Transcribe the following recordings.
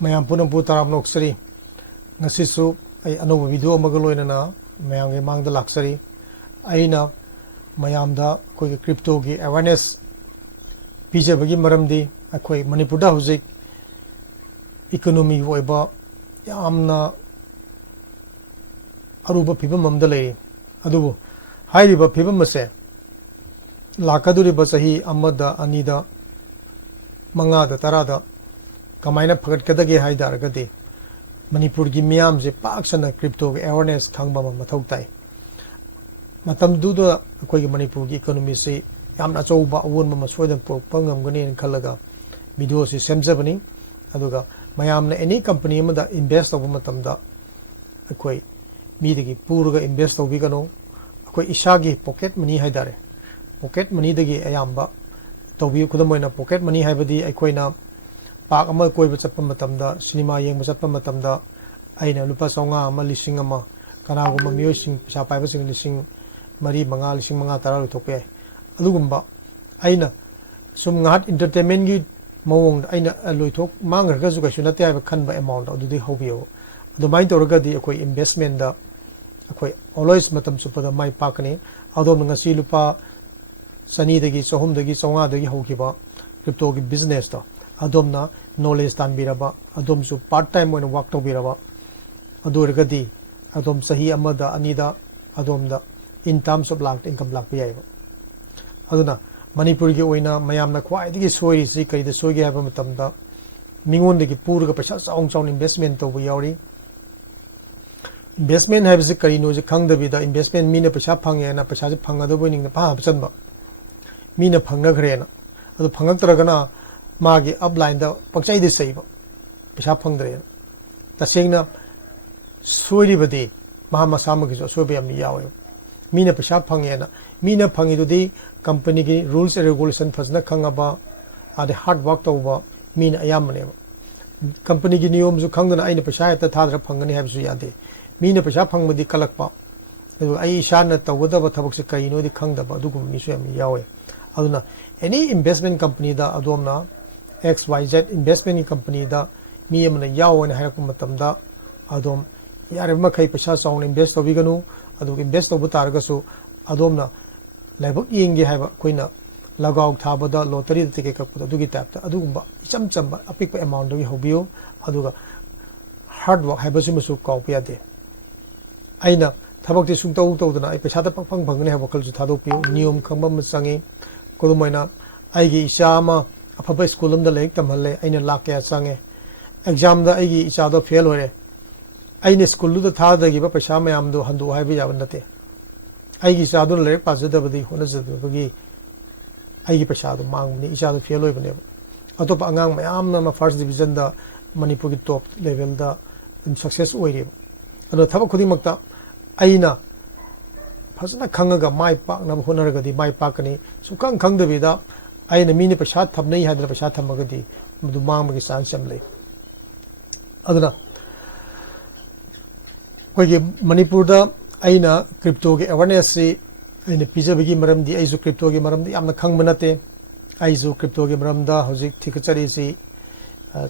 mayam punam putaram noksari ngasisu ay anoba video amaga loinana mayam ge mangda laksari aina mayamda koi crypto gi awareness pijabagi maramdi akoi Manipur da hujik economy oiba yamna aruba phibam amda lei adubu hairiba phibam ase lakaduriba sahi amada anida mangada tarada kamaina phagat kadage haidaragadi Manipur gi miyam je paksana crypto ge awareness khangba mathau tai matam duda akoi gi Manipur gi economy se yamna chouba awon ma soidan pangam gani khalaga video se semjabani aduga mayamna any company amada invest over matamda akoi midagi purga invest over gano akoi isagi pocket money haidare pocket money dagi ayamba tawbi kudamoina pocket money haibadi akoina pak ama koi bachappa matamda cinema yeng bachappa matamda aina lupa songa ama lising ama kana guma miyo sing pisa paiba sing lising mari manga lising manga tara lutope adugumba aina sum ngat entertainment gi mawong aina loithok mangra ju kaisuna te aiba khanba amount adudi hobiyo adumai torga di akoi investment da akoi always matam supada mai pakani adom ngasi lupa sani dagi sohum dagi songa dagi hokiba crypto gi business da adomna knowledge tan biraba adom su part time when work to biraba adurgadi adom sahi amada anida adomda in terms of lakh income lakh piyaiba aduna Manipur gi oina mayamna khwai digi soi si kai da soi gi haba matamda mingon digi purga paisa chaung chaung investment to bu yauri investment have is kari no je khang da bi da investment mina paisa phange na paisa je phanga do boning na pa chanba mina phangna gre na adu phangak taragana magi upline da pakchai de saiba paisa phangdre ta sengna soiri badi mahama samagi so sobe am yawe mina paisa phange na mina phangi do di company gi rules and regulation fazna khangaba ade hard work tawba mina ayamne company gi niyom ju khangdana aina paisa ta thadra phangani habsu yade mina paisa phangmadi kalakpa adu ai shana tawda thabak se kai no di khangdaba adugum mi so am yawe aduna any investment company da adomna XYZ investment company da mi amna yawana harakum matamda adom yare makai paisa saung invest tobiganu adu invest tobu targasu adomna laibak yenge haiba koina lagaw thabada lottery da tike kakpa adugi tapta adugumba icham chamba apikpa amount gi hobiyo aduga hard work haiba sumasu kawpiya de aina thabakti sungtaw tawdana ai paisa ta pangphang phangni haiba kalju thadokpiyo niyom khamba machangi kodumaina aigi isama afaba school amda lek tamhalle aina lakya change exam da aigi icha do fail hore aina school lu da thadagi ba paisa mayam do handu haiba yabanate aigi icha do lek pajadabadi honajadabagi aigi paisa do mangni icha do fail hoibane atop angang mayam na first division da Manipur gi top level da success oire ado thabak khudi makta aina fazna khangaga mai pak na honaraga di mai pakani sukang khangdabida aina mini paisa thabnai hadra paisa thamagadi mudu mangmagi chance am lei aduna koigi Manipur da aina crypto gi awareness si aina pijabagi maramdi aizu crypto gi maramdi amna khangbanate aizu crypto gi maramda hojik thikachari si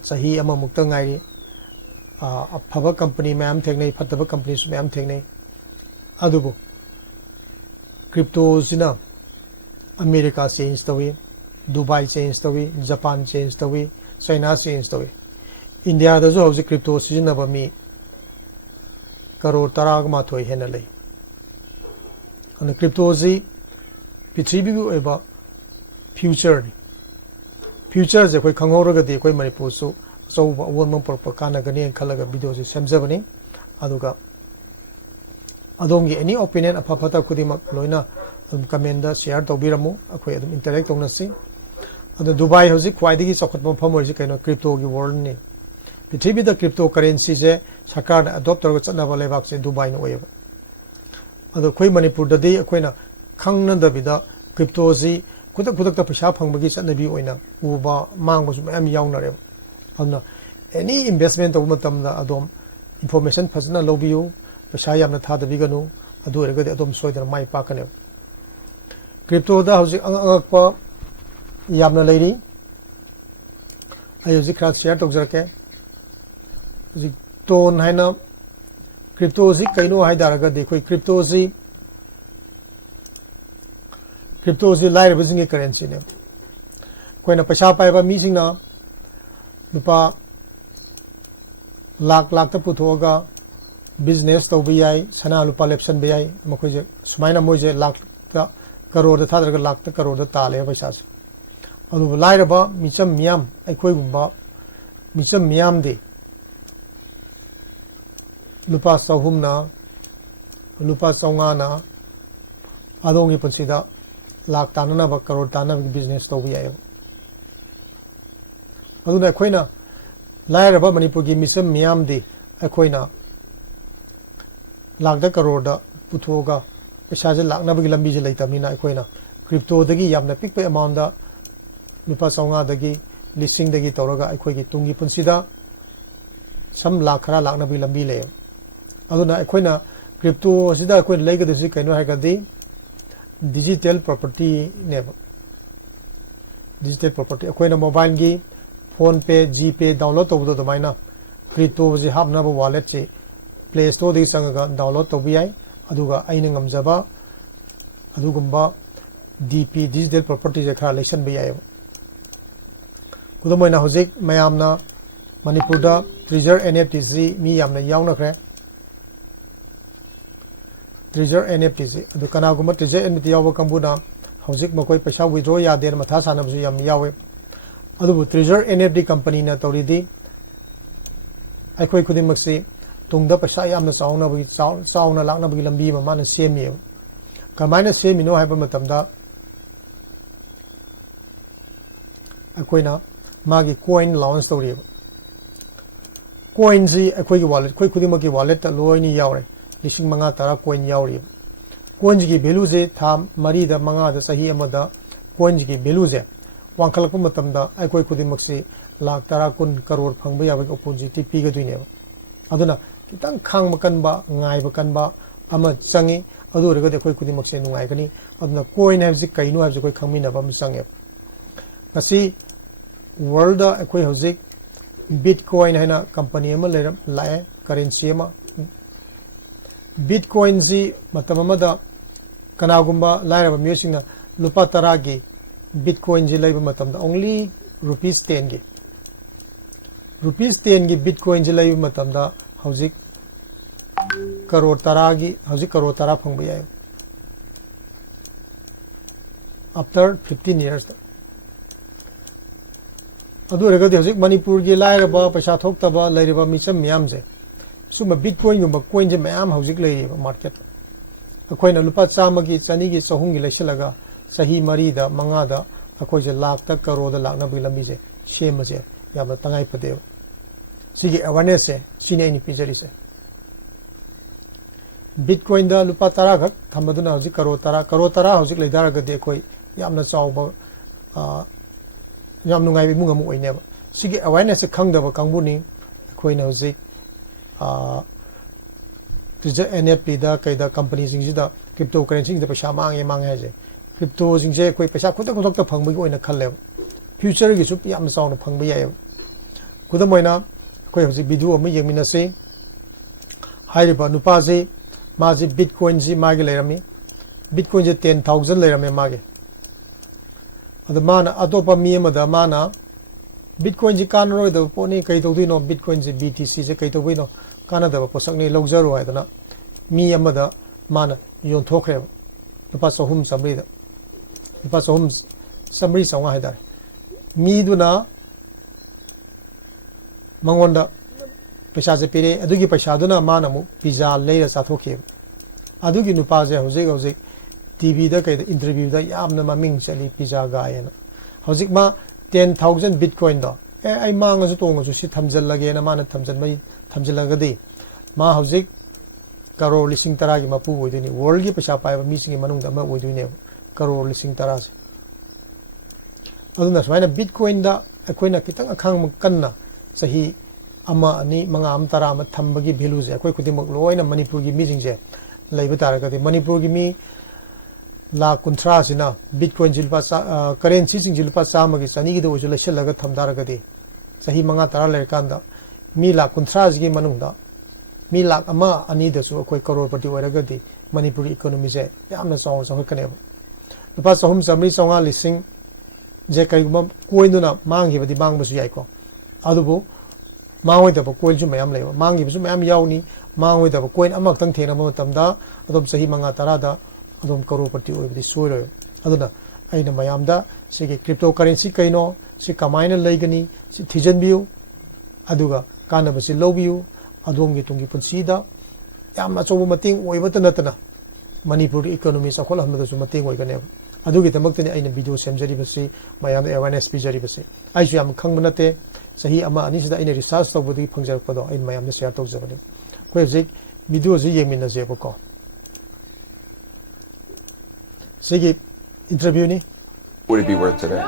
chahi ama mukta ngai afaba company mayam thegnai phataba companies mayam thegnai adubu crypto sina America change tawi Dubai change tawi Japan change tawi China change tawi India da jo hojik crypto sina ba mi karor tarag ma thoi hena lei and crypto ji pithribi gu eba future je koi khangora de koi Manipur su so won mon por kana gani khalaga video ji semjabani aduga adongi any opinion apapata kudima loina comment da share tobiramu akoi adum interact tonasi adu Dubai hoji khwaidigi chokotma famorji kaino crypto gi world ni pithribi da cryptocurrency je sarkar na adopt torga chatnaba lebak se Dubai no oyeba adu koi Manipur da de akoina khangna da bida crypto ji kudak ta paisa phangbagi chatnabi oina uba mangba su mayam yawnare aduna any investment of matamda adom information fazna lobiyu paisa yamna thadabiganu adu ergadi adom soidana mai pakane crypto da hojik angakpa yamna leiri ayo ji khrat share tokjarke ji tone है ना crypto जी कईनो है दारगदी कोई crypto जी लाइर buzzing currency ने कोई ना पैसा पाएबा मीसिंग ना लुपा लाख लाख तक पुथोगा बिजनेस तो भी आई सना लुपा लेप्सन भी आई मकोई सुमाइना मोजे लाख करोड़ था लाख करोड़ ताले पैसा से अदु लाइरबा मिचम मियाम अखोई गुंबा मिचम मियाम दे लुपा सहुमना लुपा चौंगाना अदोंगी पुंसीदा लाख तानना करोड़ ताना बिजनेस तो भी आयो अदुना अखोइना लाइरबा मणिपुर की मिचम मियाम दे अखोइना लाख करोड़ पुथोगा पैसा से लाखनबगी लंबी से लेतबनिना अखोइना क्रिप्टोदगी यामना पिकपे अमाउंट लुपा चौंगादगी लिसिंगदगी तौरगा अखोइगी तुंगी पुंसीदा सम लाख खरा लाखनबगी लंबी ले अदुना अखोइना क्रिप्टो सिदा अखोइ लेगदसी कइनो हागदी डिजिटल प्रॉपर्टी ने डिजिटल प्रॉपर्टी अखोइना मोबाइल की फोन पे जीपे डाउनलोड तौबदो दमाइना क्रिप्टो जे हाबनाबो वॉलेट से प्ले स्टोर दगी संगगा डाउनलोड तौबी याई अदुगा आइना ngамजबा अदुगुम्बा डीपी डिजिटल प्रॉपर्टी जे खरा लेसन बि याई कुदमोइना होजिक मयामना मणिपुरदा ट्रेजर एनएफटी जी मी यामना यावनख्रे ट्रेजर एनएफटी जी अदु कनागुम्बा ट्रेजर एनएफटी यावबा कंबुना होजिक मकोई पैसा विड्रॉ यादे मथा सानबसु याम यावे अदुबु ट्रेजर एनएफटी कंपनी ना तौरीदी अखोई खुदिमक्सी तुंगदा पैसा यामना चावना लाखनबगी लंबी माना सेमी कमायना सेमिनो हाइबा मतमदा अखोइना मागी कॉइन लॉन्च तौरी कॉइन जी अखोई वॉलेट कोई खुदिमकी वॉलेट लोइनी यावरे लिसिंग मंगा तारा कॉइन यावरी कॉइन की वैल्यू जे था मरीदा मंगा दा सही अमदा कॉइन की वैल्यू जे वांखलप मतमदा अखोई खुदिमक्सी लाख तारा कुन करोड़ फंगबा याबा अपॉर्चुनिटी पीगदुइने अदुना कितंग खांग मकनबा ngaib kanba ama changi adu rega de khoi khudimok se nungai gani aduna coin have ji kainu have ji koi khangmina ba change ngasi world da khoi hojik bitcoin haina company ama leram lae currency ama bitcoin ji matama da kanagumba laira ba music na lupa tara gi bitcoin ji laiba matam da only rupees 10 gi bitcoin ji laiba matam da hojik crore तरा की हजिक करोड़ तरा फंग याय after 15 years अदु रगदि हजिक मणिपुर की लायरबा पैसा थोक्तबा लैरबा Mitcham ma'am जे सुम bitcoin गुम coin जे ma'am हजिक लैरबा market अखोइना लुपा Chama की चनी की चहुम की लैसलगा सही मरी दा मंगा दा अखोइ जे लाख तक करोड़ दा लाखना बि लंबी जे सेम जे याम तंगाई फदे सिगी अवेयरनेस से सिने नि पिजरी से बिटकॉइन दा लुपा तरा घक थमदुना हजिक करोड़ तरा हजिक लेदारगदे अखोइ यामना चावबा याम नुंगाई बिमुंग अमु ओइनेबा सिगी अवेयरनेस से खंगदबा कांगबुनी अखोइना हजिक ट्रेजर एनएफटी दा कैदा कंपनी सिंगजिदा क्रिप्टो करेंसी दा पैसा मांगे जे क्रिप्टो सिंगजे कोई पैसा खुद खुद फंगबगी ओइना खल्ले फ्यूचर गिसु यामना चावना फंगबा याय खुदमोइना अखोइ हजिक वीडियो अमु येंगमिनसे हाइरिबा नुपाजे माजे बिटकॉइन जी मागे लेरमी बिटकॉइन जे 10,000 लेरमे मागे अद माना अतोपा मी अमदा माना बिटकॉइन जी कानरोय द पोनी कई तौदिनो बिटकॉइन जी बीटीसी जे कई तौबिनो कानदब पोसकनी लौजरो हायदना मी अमदा माना योंथोखरे लुपा सोहुम सबरीदा लुपा सोहुम सबरी सौंगा हायदा मी दुना मंगोंदा पैसा से पीरे अदुगी पैसा दुना माना मु पिज्जा लेरा चाथोखे अदुगी नुपा जे हौजिक टीवी दा कई इंटरव्यू दा यामना ममिंग चली पिज्जा गायना हौजिक मा 10,000 बिटकॉइन दा ए आई मांगजु तोंगजु सि थमजल ना माना थमजलगदी मा हौजिक करोड़ लिसिंग तरा की मपु ओइदुनी वर्ल्ड की पैसा पाइबा मिसिंग मनुंग दा मा ओइदुनी करोड़ लिसिंग तरा से अदुना स्वाइना बिटकॉइन दा अखोइना कितंग अखांग कन्ना सही अमा अनि मंगा अम तरा म थंबगी वैल्यू जे अखोइ खुदिमक लोइना मणिपुर की मीजिंग जे लैब तारगदि मणिपुर की मी लाख 13 सिना बिटकॉइन जिलपा करेंसी सिंग जिलपा चामगी चनी की दो लैसलगा थमदारगदि सही मंगा तरा लेरकांदा mi lakh kunthraji manungda mi lakh ama ani dasu akoi crorepati oiragadi Manipuri economy je yamna chaw chaw kaneba lupa chahum chamri chawnga lising je kaiguma koinuna mangi badi mangbasu yaiko adubu mangoi da koil ju mayam leba mangi bisu mayam yauni mangoi da koin amak tang thena matamda adom sahi manga tarada adom crorepati oibadi soiro aduna aina mayamda sigi cryptocurrency kaino si kamaina leigani si thijanbiu aduga kanabasi lobiu adomgi tungi punsida yamna chobu mating oibata natana Manipuri economy sakhol hamdasu mating oigane adugi tamaktani aina video semjari basi mayamda awareness pijari basi aisu yam khangmanate sahi ama ani sida aina research tawbudi phangjarakpado aina mayamda share tawjabani koi hojik video ji yemina jebako sigi interview ni would it be worth today?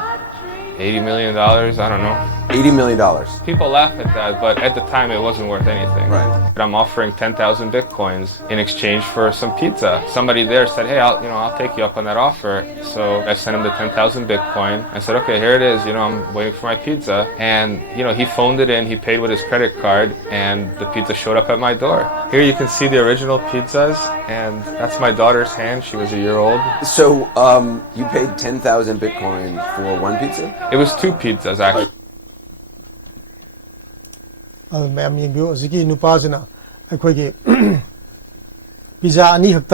$80 million, I don't know. $80 million. People laugh at that, but at the time it wasn't worth anything. Right. I'm offering 10,000 Bitcoins in exchange for some pizza. Somebody there said, hey, I'll take you up on that offer. So I sent him the 10,000 Bitcoin. I said, okay, here it is. I'm waiting for my pizza. And, he phoned it in, he paid with his credit card, and the pizza showed up at my door. Here you can see the original pizzas, and that's my daughter's hand. She was a year old. So you paid 10,000 Bitcoin for one pizza? It was two pizzas, actually. Ma'am yingbiu ziki nupasina akhoi pizza ani hak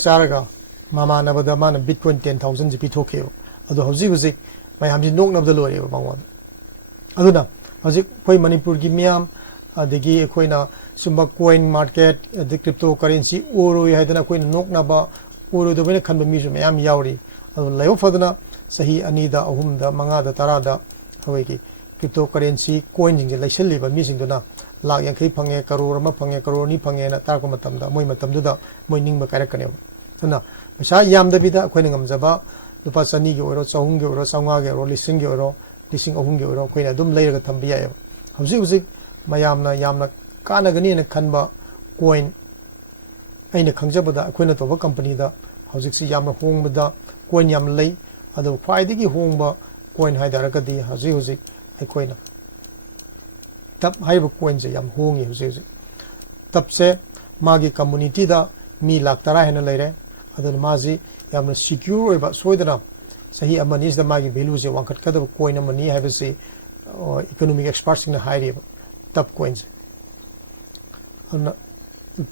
charaga mama nabada mana bitcoin 10,000 ji pithoke adu hojik mayam ji noknab da lore bangwan aduna hojik koi Manipur gi miam adegi akhoi sumba coin market the cryptocurrency oro haidana koi noknaba oro do bena khanba mi mayam yauri adu layo fadana sahi anida ahumda mangada tarada hawegi cryptocurrency coin jing laisel liba mi jing duna lakh yankai phange crore ma phange crore ni phange na tar ko matamda moi matamduda moi ningba karakane na pasa yamda bida khoina ngamjaba lupa chani gi oro chahung gi oro changa gi oro lising gi oro lising ahung gi oro khoina dum leiraga thambi ya hujik mayamna yamna kana gani na khanba coin aina khangjabada khoina toba company da hujik si yamna hongbada coin yam lei adu khwaidigi hongba coin haidaragadi hujik aikoina tap haiba coin je yam hongi hujik tap se magi community da mi lakh tara hena leire adun maji yamna secure ba soidana sahi amani is da magi value je wangkhat kada coin amani haiba se economic experts na hairi tap coin je ana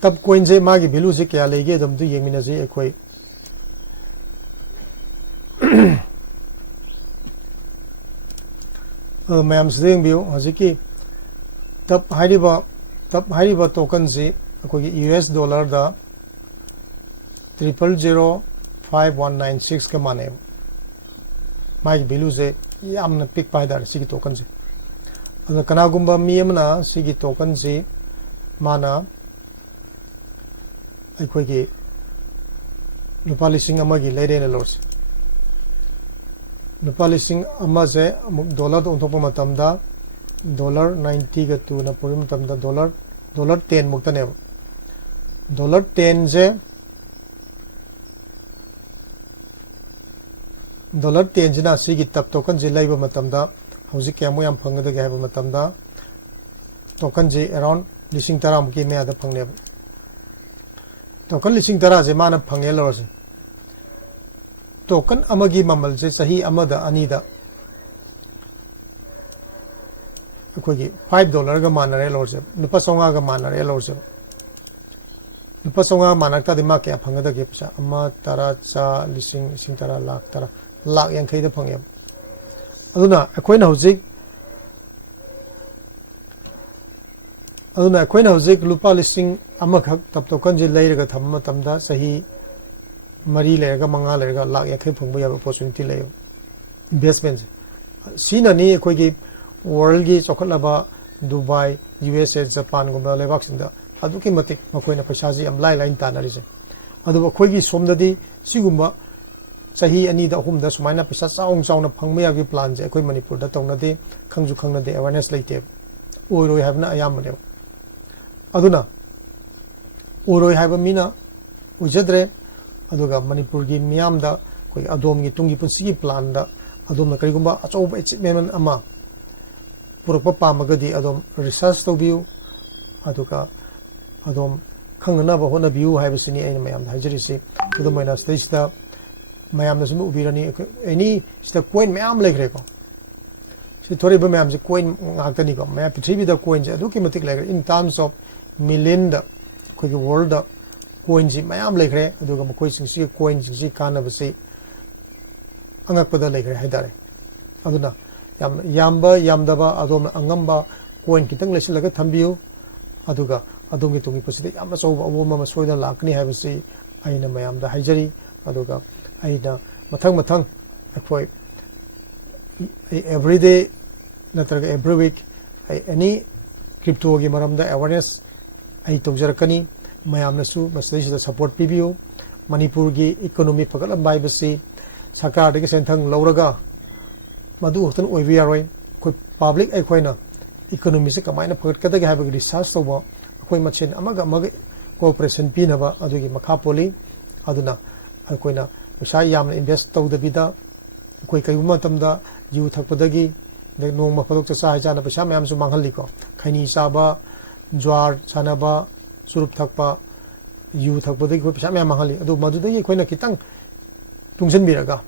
tap coin je magi value je kya lege dam du yemina je aikoi mayam sedeng biu hajiki tap hairiba token ji akoi US dollar da 005196 ka mane mai value je yamna pick paidar sigi token ji ana kana gumba mi amna sigi token ji mana akoi gi lupa lising amagi leirena lors lupa lising amaze dollar onthokpa matamda $90 ga tu na puri matamda dollar 10 muktane dollar 10 je dollar 10 jina sigi tap token je laiba matamda hojik kemo yam phangada ga haiba matamda token je around lising tara muki me ada phangne token lising tara je mana phangel lorse token amagi mamal je sahi amada anida akogi $5 ga manare lorse nupa songa ga manare lorse nupa songa manakta de ma kya phangada ge pisa amma tara cha lising tara lakh yankai da phangye aduna akoina hojik lupa lising amakhak tap token je leiraga thamma tamda sahi mari lerga manga lerga lakh yankai phangba ya opportunity leyo investment sinani akogi world gi chokhalaba Dubai USA Japan gumba lebak sinda aduki matik makoina paisa ji am line tanari je adu akogi somdadi sigumba sahi ani da hum da sumaina paisa chauna phangma ya gi plan je akoi Manipur da tongnade khangju khangnade awareness leite oroi habna ayam ne aduna oroi haba mina ujadre aduga Manipur gi miyam da koi adom gi tungi punsi gi plan da adom na karigumba achoba achievement ama पुरक्पा पामगदी अदोम research तौबियु अदुगा अदोम खंगनाबा होनाबियु हाइबसिनी आइन मयाम हाइजरिसि अदुमैना स्टेजदा मयामना सम उबिरनी एनी स्टा कोइन मयाम लेग्रेको सि थोरिबा मयाम से कोइन ngakतनी को मया पृथ्वीदा कोइन जे अदुकी मतिक लेग्रे इन टर्म्स ऑफ मिलियन दा कोइ वर्ल्ड दा कोइन जी मयाम लेग्रे अदुगा मकोइ सिंगसि कोइन सिंगसि कानबसि अंगकपदा लेग्रे हाइदारे अदुना याम्बा यामदबा अदोम अंगम्बा कोइन कितंग लेसिलगा थंबियु अदुगा अदोंगी तुंगी पसिदे याम अचौबा अवोमा मसोइदा लाकनी हाइबसि आइना मयामदा हाइजरी अदुगा आइना मथंग मथंग अखोइ एवरीडे नत्रगा एवरी वीक एनी क्रिप्टो की मरमदा अवेयरनेस आई तौजरकनी मयामनसु मसदिसदा सपोर्ट पिबियु मणिपुर की इकोनॉमी फगलम बाइबसि सरकार दगे सेंथंग लौरगा मधु हतन ओइबि यारोय कोइ पब्लिक अखोइना इकोनॉमी से कमाइना फगटकदगे हाइबग रिसर्च तौबा अखोइ मछिन अमगा अमगा कोऑपरेशन पिनबा अदुगी मखा पोली अदुना अखोइना पैसा यामना इन्वेस्ट तौदबिदा अखोइ कयगुमा तमदा यू थकपदगी नोंमा फदोक चसा हाइजाना पैसा मयाम सु मांगहलिको खैनी चाबा ज्वार सानबा सुरुप थकपा यू थकपदगी कोइ पैसा मयाम मांगहलि अदु मदुदगी अखोइना खितंग तुंगजनबिरगा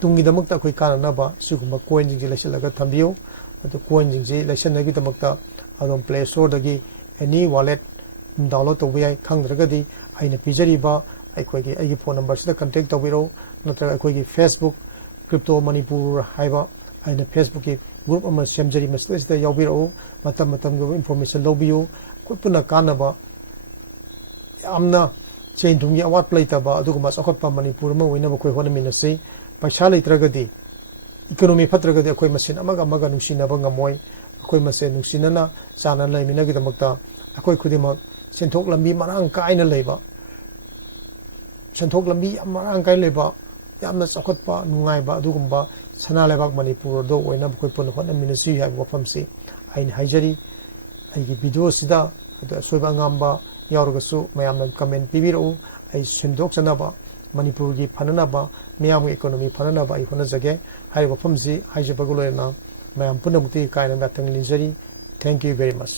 तुंगीदमक्ता अखोइ काननाबा सिगुम्बा कोइन जिंग लेसलगा थंबियो अदु कोइन जिंग लेसनगी दमक्ता अदम प्ले स्टोर दगी एनी वॉलेट डाउनलोड तौबा याय खंगद्रगदी आइना पिजरिबा अखोइगी आइगी फोन नंबर सिदा कांटेक्ट तौबिरो नत्रगा अखोइगी फेसबुक क्रिप्टो मणिपुर हाइबा आइना फेसबुक की ग्रुप अमा सेमजरी मसदिसदा यावबिरो मतम मतमगो इंफॉर्मेशन लौबियो कोइ पुना कानबा यामना चेन थुंगी अवाट प्लेतबा अदुगुमा चखटपा मणिपुर मा ओइनबा कोइ होनमिनसि पैसा लेत्रगदी इकोनॉमी फत्रगदी अखोइ मसिन अमगा अमगा नुसिनबा ngमोय अखोइ मसे नुसिनना चाना लैमिनगिदमक्ता अखोइ खुदिमक सेंथोक लंबी मरांग काइना लेबा सेंथोक लंबी मरांग काइ लेबा यामना चखटपा नुंगाइबा अदुगुम्बा सना लेबाक मणिपुर दो ओइना कोइ पुन होनमिनसि हाइ वफमसि आइन हाइजरी आइगी वीडियो सिदा अदा सोइबा ngamba यावरगसु मयामना कमेंट पिबिरो आई सेंदोक चनाबा मणिपुर की फननाबा मियाम इकोनॉमी फननाबा आई होनजगे हाइ वफमसि हाइजबगुलोना मयाम पुनमुक्ति कायना गातंग लिजरी थैंक यू वेरी मच